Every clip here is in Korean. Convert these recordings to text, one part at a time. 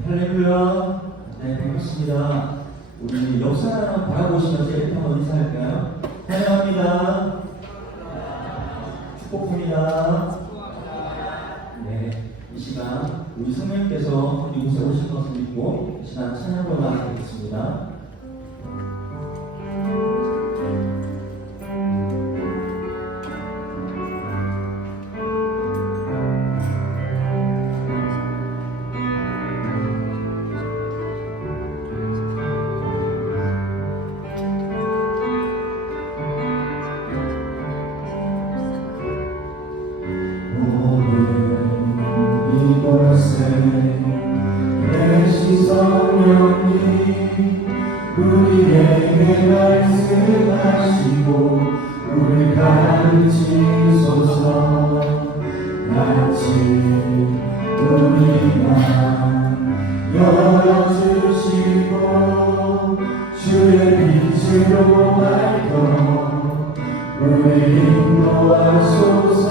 할렐루야. 네, 반갑습니다. 우리 역사를 바라보시면서 이렇게 한번 인사할까요? 환영합니다. 축복합니다. 네, 이 시간 우리 성령께서 이곳에 오신 것을 믿고 이 시간 찬양으로 나가겠습니다. 우리에게 말씀하시고 우리 가르치소서 같이 우리만 열어주시고 주의 빛으로 밝혀 우리 인도하소서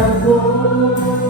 앞서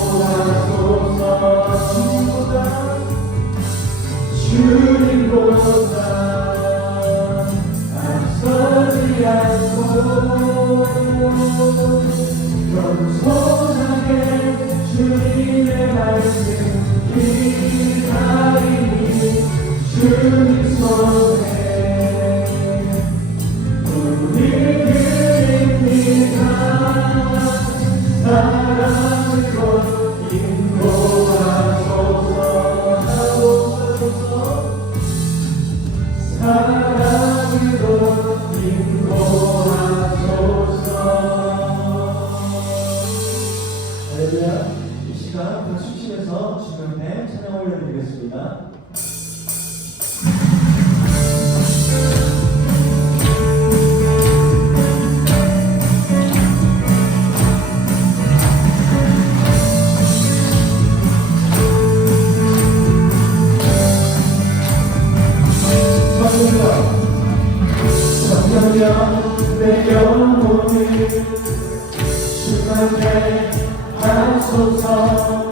기다리니 주님 손 주신 옆에 찬양 올려드리겠습니다. 내 영혼이 주님께 하소서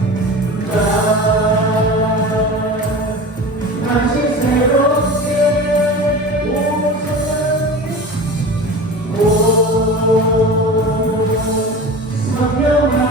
성령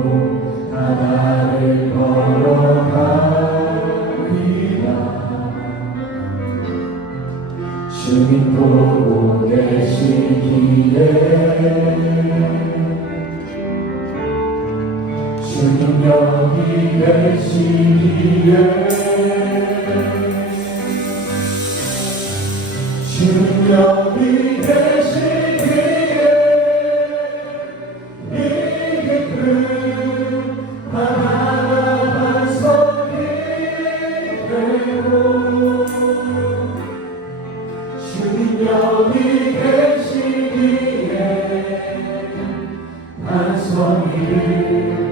주님 도구 대신 기대. 주님여신 기대 계시기에 한 손이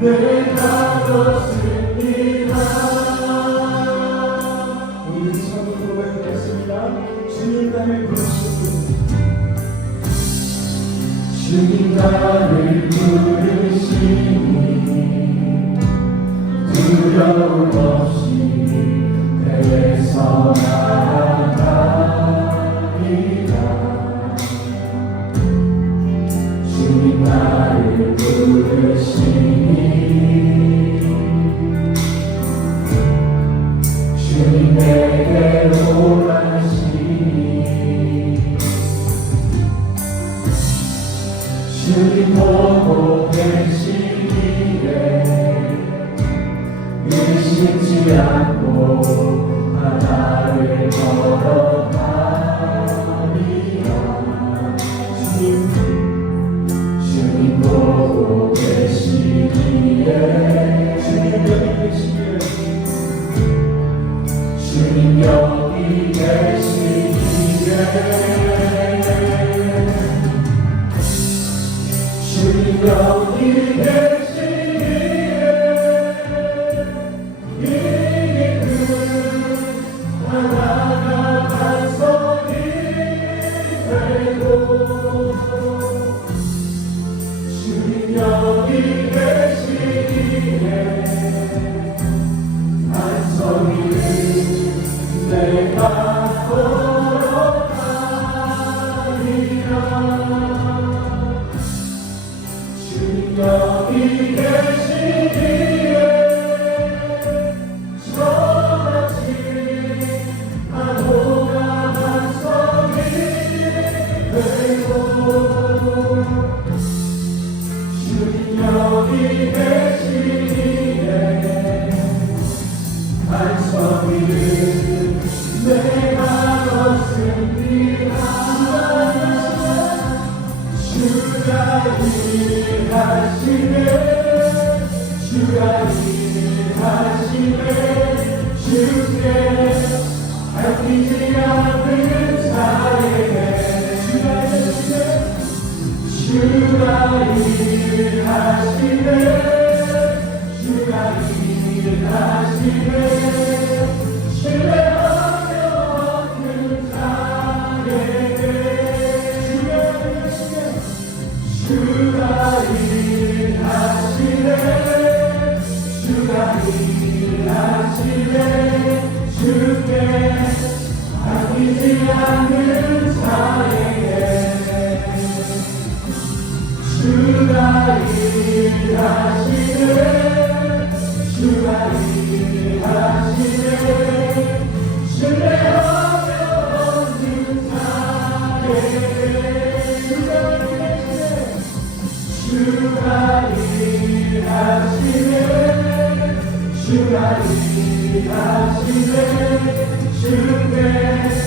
내가 너 주가 일하시네 주께